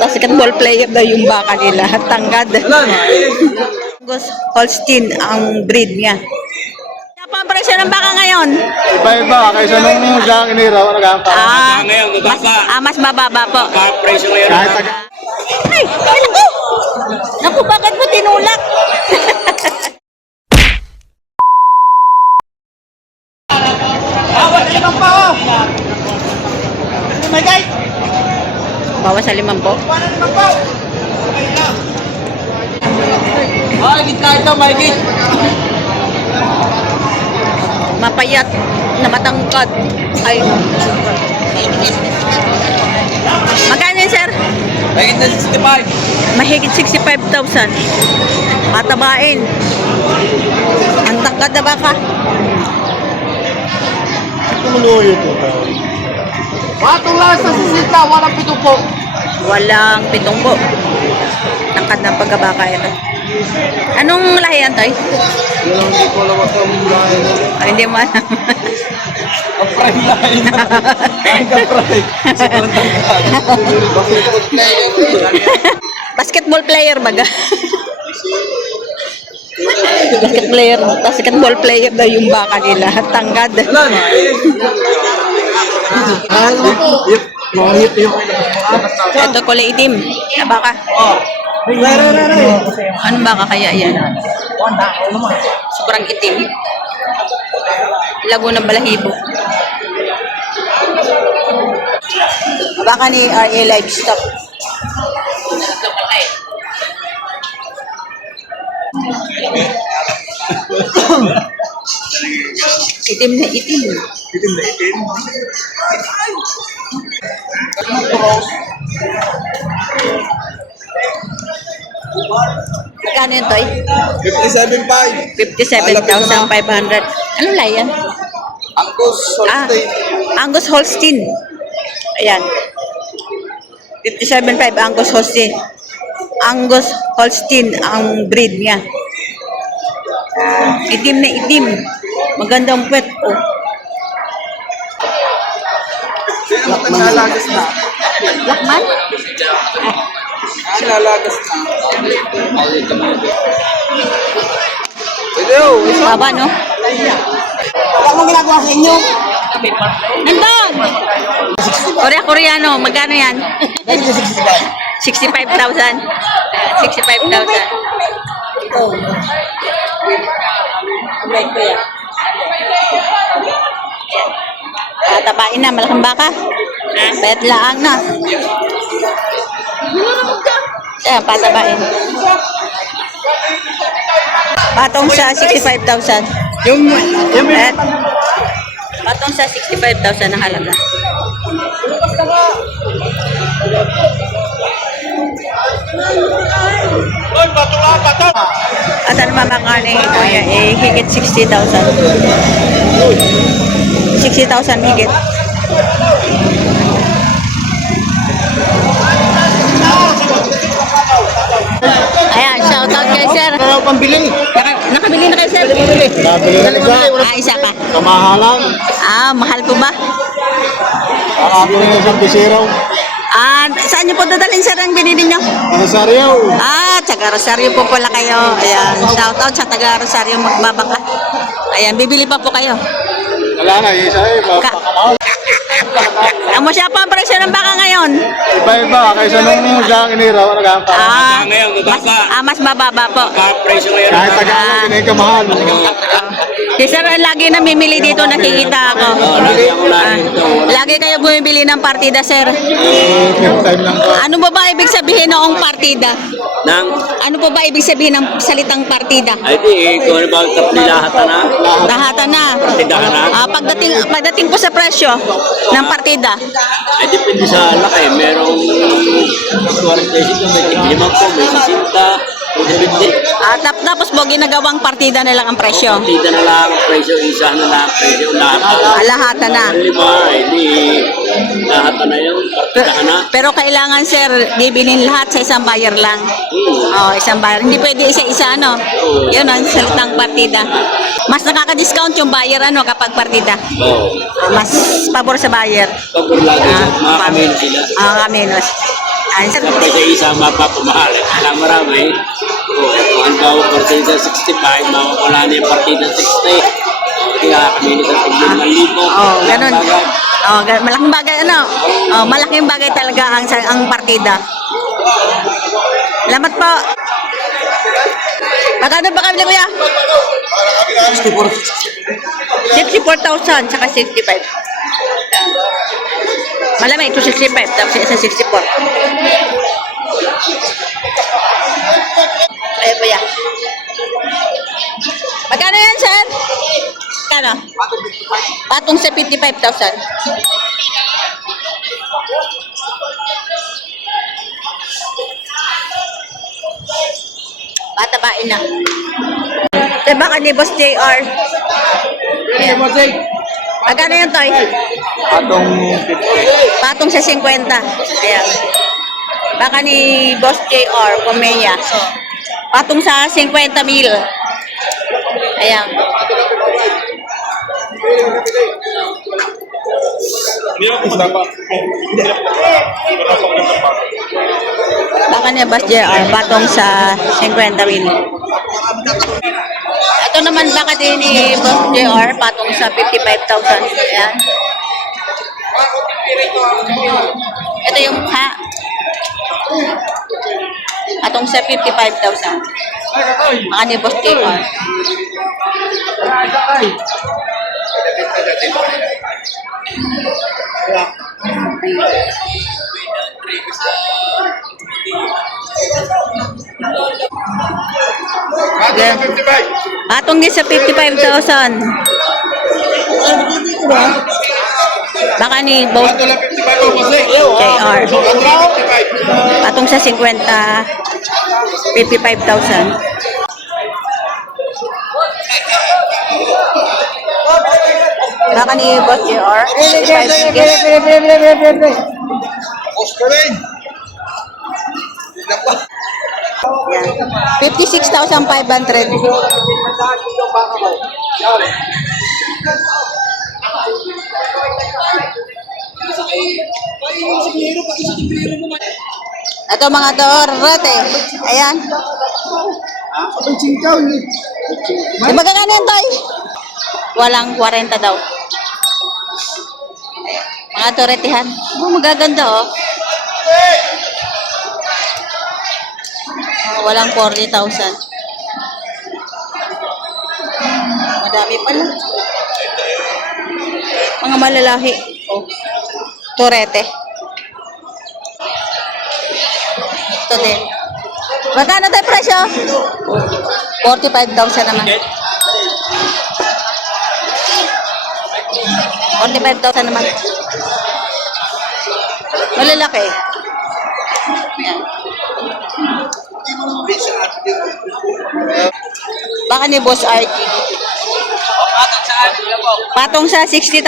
Basketball player daw yung baka nila. Tangkad. Angus Holstein ang breed niya. Ano pa ang presyo ng baka ngayon? Iba-iba, kaysa nung sa kiniraw, nag-aangka. Mas mababa po. Presyo ngayon. Ay, naku! Naku, bakit mo tinulak? Awat limang pa oh. My guys. Bawas sa 5 po. Ay, gitna ito, my guys. Mapayat na matangkad. Ay. Magkano yun, sir? May gitna 65. Mahigit 65,000. Matabain. Ang tangkad na baka. Tumuloy ito. Matula sa sisita, walang pito po. Walang 7 po. Tangkad ng pagkabaka ito. Anong lahi yan, Toy? Yung hindi ko alam at ang lahi. Ay, hindi mo alam. Ang prime line. Ang prime. Sobrang tangkad. Basketball player baga. Basketball player daw yung baka nila. Tangkad. Ito kulay itim na baka. Anong baka kaya yan? Sobrang itim. Laguna Balahibo. Baka ni RA Livestock. Itim na itim. Itim na itim. Magkano yun, Toy? 57.5. 57,500. Anong layan? Angus Holstein. Angus Holstein. Ayan. 57.5 Angus Holstein. Angus Holstein ang breed niya. Itim na itim. Magandang puwet. Oh. Nalagas na. Lakman? Nalagas na. Hello. Baba, no? Wala mong ginagawa sa inyo. Nandun! Koreano. Magkano yan? 65,000. 65,000. Tabain na, malaking baka. Payat laang na. Ayan, patabain. Patong sa 65,000. At patong sa 65,000 na halaga. At ano mamakani kuya, higit 60,000. 60,000 higit. Ayan, shoutout kay sir. Ano pambili? Nakabili na kay sir? Nabili na isa. Isa pa. Kamahalan. Mahal po ba? Ako yung isang bisiraw. Saan niyo po dadalhin sir ang binili niyo? Rosario. Taga Rosario po pala kayo. Ayan, shoutout sa taga Rosario magbabaka. Ayan, bibili pa po kayo. Wala na, isa eh. Pakamahal. Amo siya pa ang presyo ng baka ngayon? Iba-iba, kaysa nung sa kiniraw, nag-aangka. Mas mababa po. Presyo ngayon. Kahit taga-alang, kinay kamahal. Si sir, lagi namimili dito, nakikita ako. Lagi kayo bumibili ng partida, sir. Time lang po. Ano ba ibig sabihin noong partida? Nang, Ano po ba ibig sabihin ng salitang partida? ay di, kung ano ba kapilahatan na? Lahatan na. Partidahan na? Pagdating po sa presyo ng partida. Ay depende sa laki. Merong 40 pesos, may tiglimang po, may 60. Depende. Tapos po, ginagawang partida na lang ang presyo. Partida na lang ang presyo, isa na lang ang presyo, lahat. Lahatan na. Lima, ay di, lahat na yun, partidahan na. Pero kailangan, sir, bibilin lahat sa isang buyer lang. Isang buyer. Hindi pwede isa-isa, ano? Yun ang salitang partida. Mas nakaka-discount yung buyer ano kapag partida. Oo. Mas pabor sa buyer. Pagod lang sila, mga kamin sila. Kamenos. Ay, sir. Kapag sa isa mapapamahal, alam marami. Kung ang bawa partida 65, mawawala na yung partida 60. Kaya kami nito sa 5,000. Oh, ganun. Oh, malaking bagay ano. Oh, malaking bagay talaga ang partida. Salamat po. Magkano ba kami kuya? 64,000 saka 65. Malamay, ito 65, tapos isa 64. Ayan po yan. Magkano yan, sir? Magkano? Patong sa 55,000. Patabain na. Diba ka ni Boss JR? Ayan. Magkano yan, Toy? Atong Patong sa 50. Ayan. Baka ni Boss JR, Pumeya. Patong sa 50,000. Ayan. Baka ni Boss JR, patong sa 50,000. Ito naman baka din ni Boss JR, patong sa 55,000. Ayan. Ito yung mukha. Atong sa 55,000. Baka ni Boss JR. Atong din sa 55,000. Baka ni Boss JR. Patong sa 50, 55,000. Baka ni Boss JR. 55,000. Yan. 56,500. Ito mga dorate. Ayan. Di ba kakanin, Toy? Walang 40 daw. Mga doretehan. Oh, magaganda oh. Walang 40,000. Madami pala. Mga malalaki. Oh. Torete. Ito din. Magkano tayo presyo? 45,000 naman. 45,000 naman. Malalaki. Ayan. Baka ni Boss RG. Patong sa 60,000.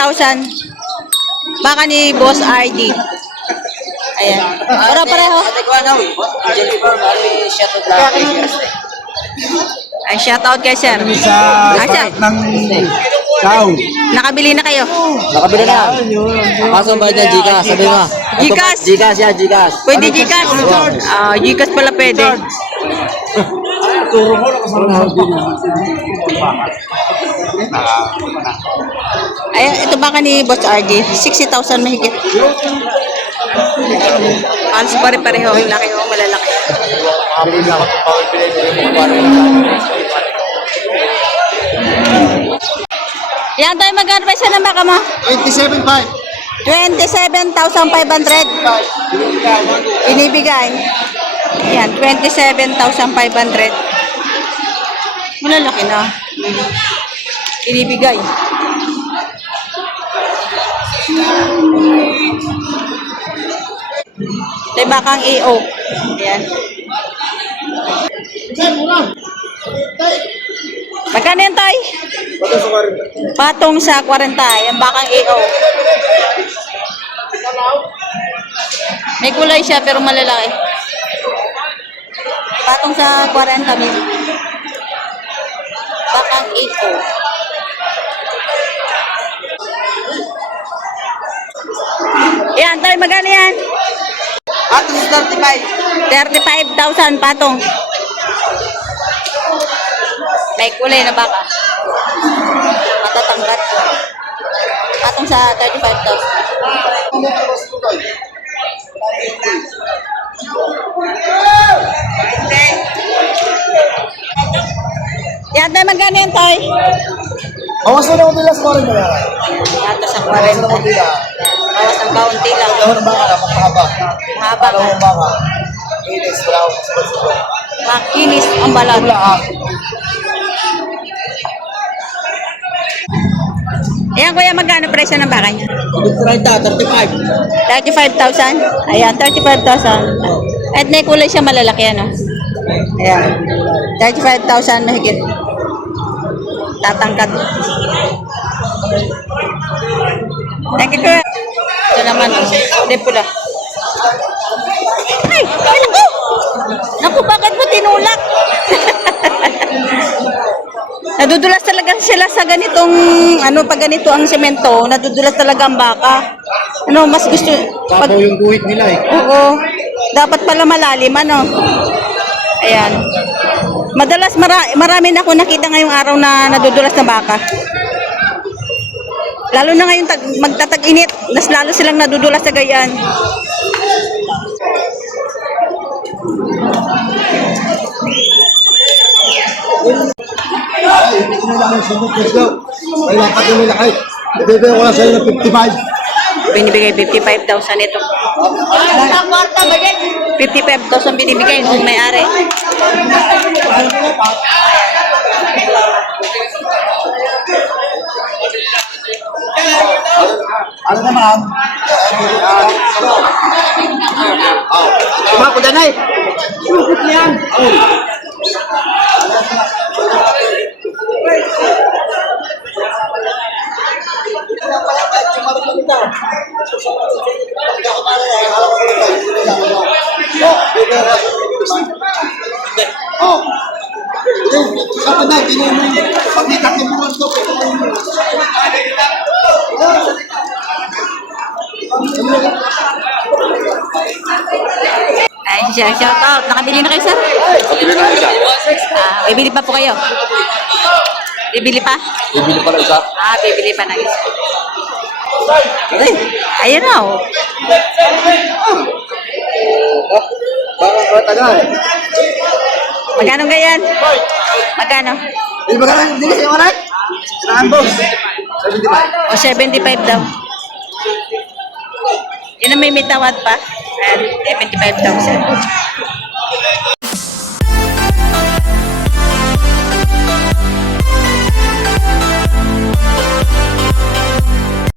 Baka ni Boss RD. Ayan. Para pareho. Ay, shoutout kay sir. sa Asa? ng Chow. Nakabili na kayo. Nakabili na. Kaso ba dyan, Gcash? Sabi mo. Gcash? Gcash yan, Gcash. Pwede Gcash? Gcash pala pwede. Ay, ito baka ni Boss RD. 60,000 mahigit. Halos pare-pareho. Laki o malalaki. Yan tayo magkano pa isa ng baka mo? 27.5. 27,500. Inibigay. Yan, 27,500. Malalaki na. Inibigay. Ito yung bakang EO. Yan. Magkano yan, Tay? Patong sa 40. Yan bakang EO. May kulay siya pero malalaki. Patong sa 40,000. Bakang EO. Yan, tayo magkano yan? Patong 35. 35,000 patong. May kulay na baka. Matatangkat. Patong sa 35,000. Yan, tayo magkano yan, Toy? Bawas na ng bilas mo rin ba? Yato sa Bawas na 40. ng bilas. Bawas ng kaunti lang. Alam mo na baka na, magpahaba. Mahaba Alam ka. mo baka. Inis, wala akong sponsor. Makinis ang balat. Wala ah. Ayan, kuya, magkano presyo ng baka niya? 35. 35,000? Ayan, 35,000. At may kulay siya malalaki, ano? Ayan. 35,000 mahigit. Tatangkat. Thank you, kuya. Ito naman, hindi pula. Ay, ay, naku! Naku, bakit mo tinulak? Nadudulas talaga sila sa ganitong, pag ganito ang semento, nadudulas talaga ang baka. Mas gusto, pag, Tapo yung guhit nila eh. oo, dapat pala malalim, Ayan. Madalas, marami na ako nakita ngayong araw na nadudulas na baka. Lalo na ngayon magtatag-init, mas lalo silang nadudulas sa gayan. Ay, hindi ko nila ang sunod. Let's go. Ay, lapat yung nila kahit. Ibibigay ko lang sa'yo ng 55. Binibigay 55,000 ito. 55,000 binibigay nung may-ari. Ano naman? Diba ko danay? Sukot yan. Oh. Sa na, tinanong pag itatimbuhan to. Ay, shout out. Nakabili na kayo, sir? Pabili na isa. Bibili pa po kayo? Bibili pa? Bibili pa na isa. Bibili pa ng isa. Ay, ayun na, oh. Parang matagal. Magkano ganyan? Magkano? Hindi ba ganun? Hindi kasi yung anak? Saan boss? 75. O, 75 daw. Yun ang may mitawad pa. Ayan, 75,000.